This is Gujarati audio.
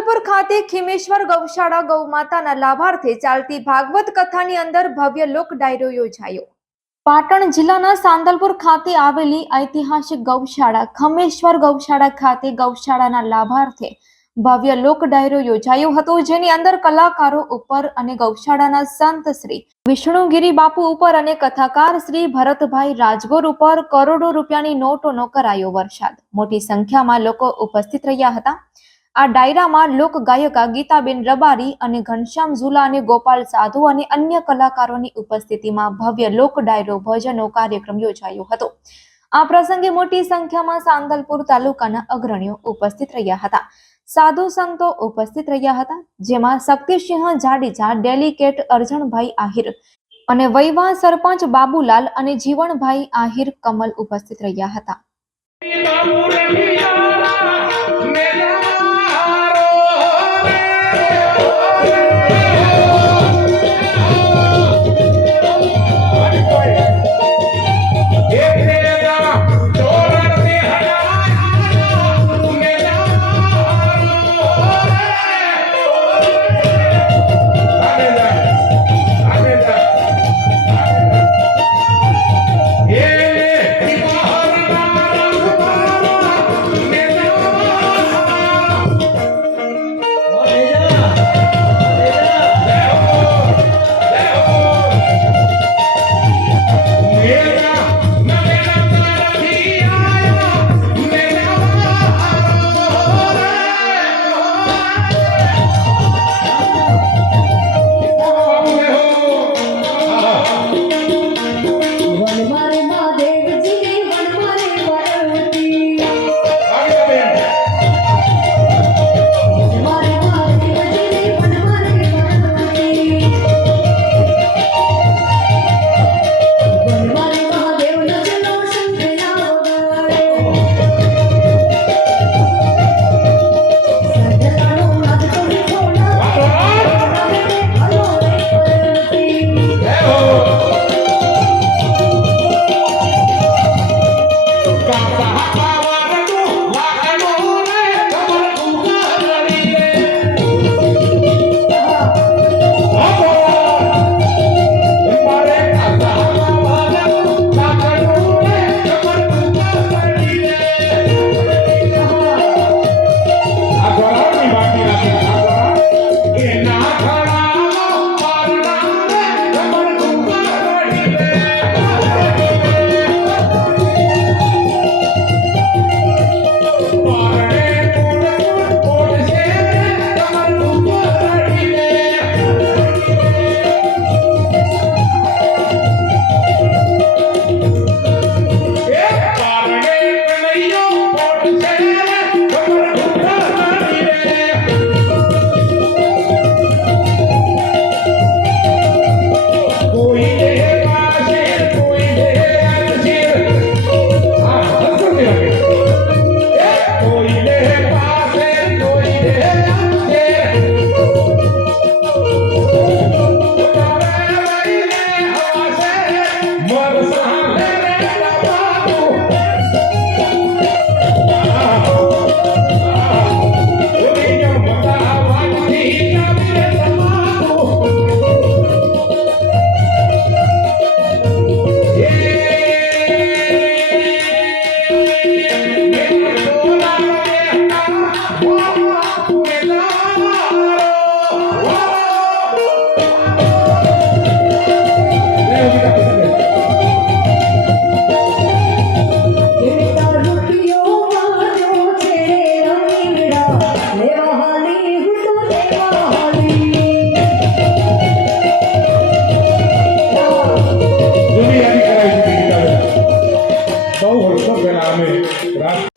સાંતલપુર ખાતે ખીમેશ્વર ગૌશાળા ગૌમાતાના લાભાર્થે ચાલતી ભાગવત કથાની અંદર ભવ્ય લોક ડાયરો યોજાયો. પાટણ જિલ્લાના સાંદલપુર ખાતે આવેલી ઐતિહાસિક ગૌશાળા ખમેશ્વર ગૌશાળા ખાતે ગૌશાળાના લાભાર્થે ભવ્ય લોક ડાયરો યોજાયો હતો. જેની અંદર કલાકારો ઉપર અને ગૌશાળાના સંત શ્રી વિષ્ણુગીરી બાપુ ઉપર અને કથાકાર શ્રી ભરતભાઈ રાજગોર ઉપર કરોડો રૂપિયાની નોટોનો કરાયો વરસાદ. મોટી સંખ્યામાં લોકો ઉપસ્થિત રહ્યા હતા. આ ડાયરામાં લોક ગાયકા ગીતાબેન રબારી અને ઘનશ્યામ ઝુલા અને ગોપાલ સાધુ અને અન્ય કલાકારોની ઉપસ્થિતિમાં ભવ્ય લોક ડાયરો ભજનો કાર્યક્રમ યોજાયો હતો. આ પ્રસંગે મોટી સંખ્યામાં સાંદલપુર તાલુકાના અગ્રણીઓ ઉપસ્થિત રહ્યા હતા. સાધુ સંતો ઉપસ્થિત રહ્યા હતા, જેમાં શક્તિસિંહ જાડેજા, ડેલિકેટ અર્જણભાઈ આહિર અને વૈવા સરપંચ બાબુલાલ અને જીવણભાઈ આહિર કમલ ઉપસ્થિત રહ્યા હતા. જૂની યાદી